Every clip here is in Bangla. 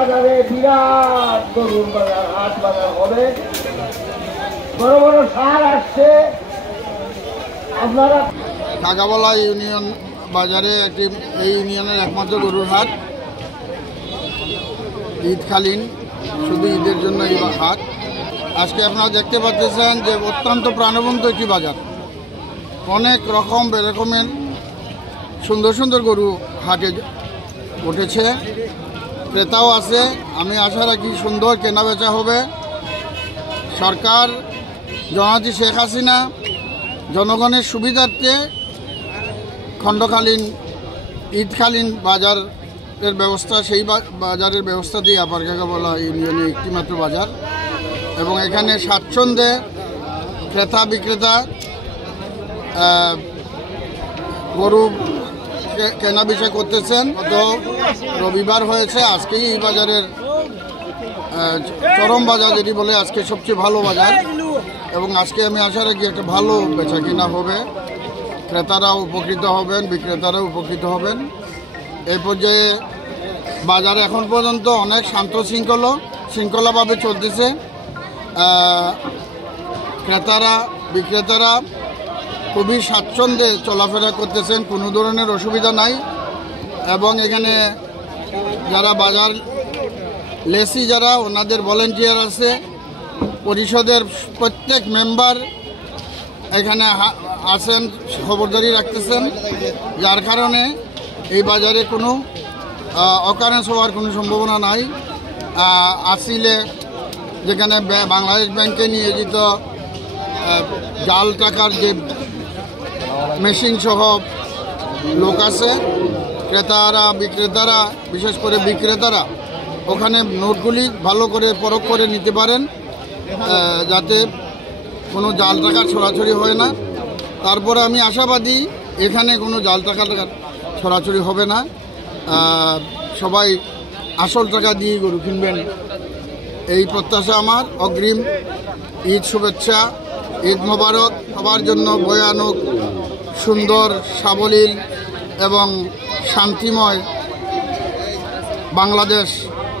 বাজারে বিরাট গরুর বাজার, হাট বাজার হবে। বড় বড় সার আসছে। আপনারা কাকাবলা ইউনিয়ন বাজারে একটি এই ইউনিয়নের একমাত্র গরুর হাট। ঈদকালীন শুধু ঈদের জন্য এই হাট। আজকে আপনারা দেখতে পাচ্ছেন যে অত্যন্ত প্রাণবন্ত একটি বাজার। অনেক রকম বেরকমের সুন্দর সুন্দর গরু হাটে উঠেছে, ক্রেতাও আছে। আমি আশা রাখি সুন্দর কেনাবেচা হবে। সরকার জননেত্রী শেখ হাসিনা জনগণের সুবিধার্থে খণ্ডকালীন ঈদকালীন বাজারের ব্যবস্থা, সেই বাজারের ব্যবস্থা দিয়ে আপার কাকাবলা ইউনিয়নে একটিমাত্র বাজার, এবং এখানে স্বাচ্ছন্দ্যে ক্রেতা বিক্রেতা গরু কেনা বেচা করতেছেন। গত রবিবার হয়েছে, আজকেই এই বাজারের চরম বাজার যেটি বলে, আজকে সবচেয়ে ভালো বাজার, এবং আজকে আমি আশা রাখি একটা ভালো বেচা কিনা হবে। ক্রেতারাও উপকৃত হবেন, বিক্রেতারাও উপকৃত হবেন। এই পর্যায়ে বাজারে এখন পর্যন্ত অনেক শান্ত শৃঙ্খলাভাবে চলতেছে। ক্রেতারা বিক্রেতারা খুবই স্বাচ্ছন্দ্যে চলাফেরা করতেছেন, কোনো ধরনের অসুবিধা নাই। এবং এখানে যারা বাজার লেসি যারা ওনাদের ভলেন্টিয়ার আছে, পরিষদের প্রত্যেক মেম্বার এখানে আছেন, খবরদারি রাখতেছেন, যার কারণে এই বাজারে কোনো অকারেন্স হওয়ার কোনো সম্ভাবনা নাই। আসিলে যেখানে বাংলাদেশ ব্যাংকে নিয়োজিত জাল টাকার যে মেশিন সহ লোক আছে, ক্রেতারা বিক্রেতারা, বিশেষ করে বিক্রেতারা ওখানে নোটগুলি ভালো করে পরখ করে নিতে পারেন, যাতে কোনো জাল টাকার ছড়াছড়ি হয় না। তারপরে আমি আশাবাদী এখানে কোনো জাল টাকার ছড়াছড়ি হবে না। সবাই আসল টাকা দিয়ে গরু কিনবেন, এই প্রত্যাশা আমার। অগ্রিম ঈদ শুভেচ্ছা, ঈদ মোবারক। সবার জন্য ভয়ানক সুন্দর সাবলীল এবং শান্তিময় বাংলাদেশ,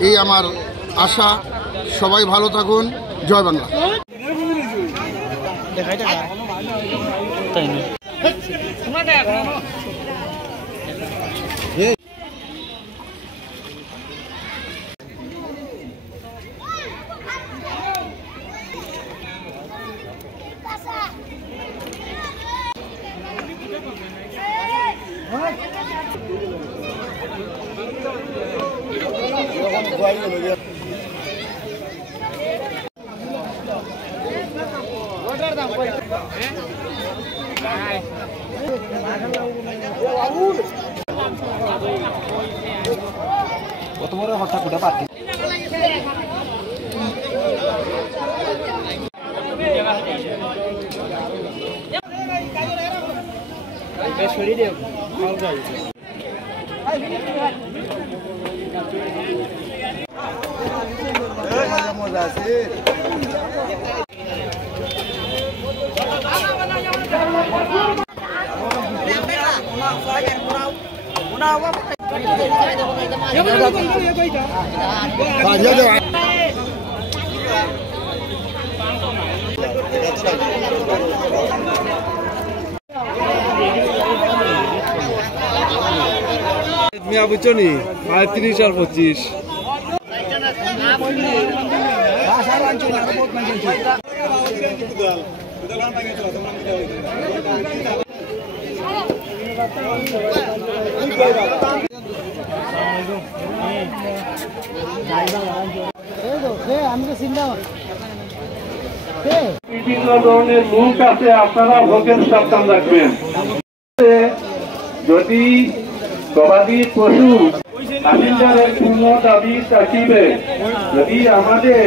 এই আমার আশা। সবাই ভালো থাকুন। জয় বাংলা। কত বড় হঠাৎ করে পাচ্ছি মজা আছে। মিয়া বুঝছো নি ৩৫ আর ২৫ বিভিন্ন ধরনের লোক আছে, আপনারা ভোগের সাবধান রাখবেন। যদি গবাদি পশু বাসিন্দাদের পূর্ণ দাবি থাকিবে, যদি আমাদের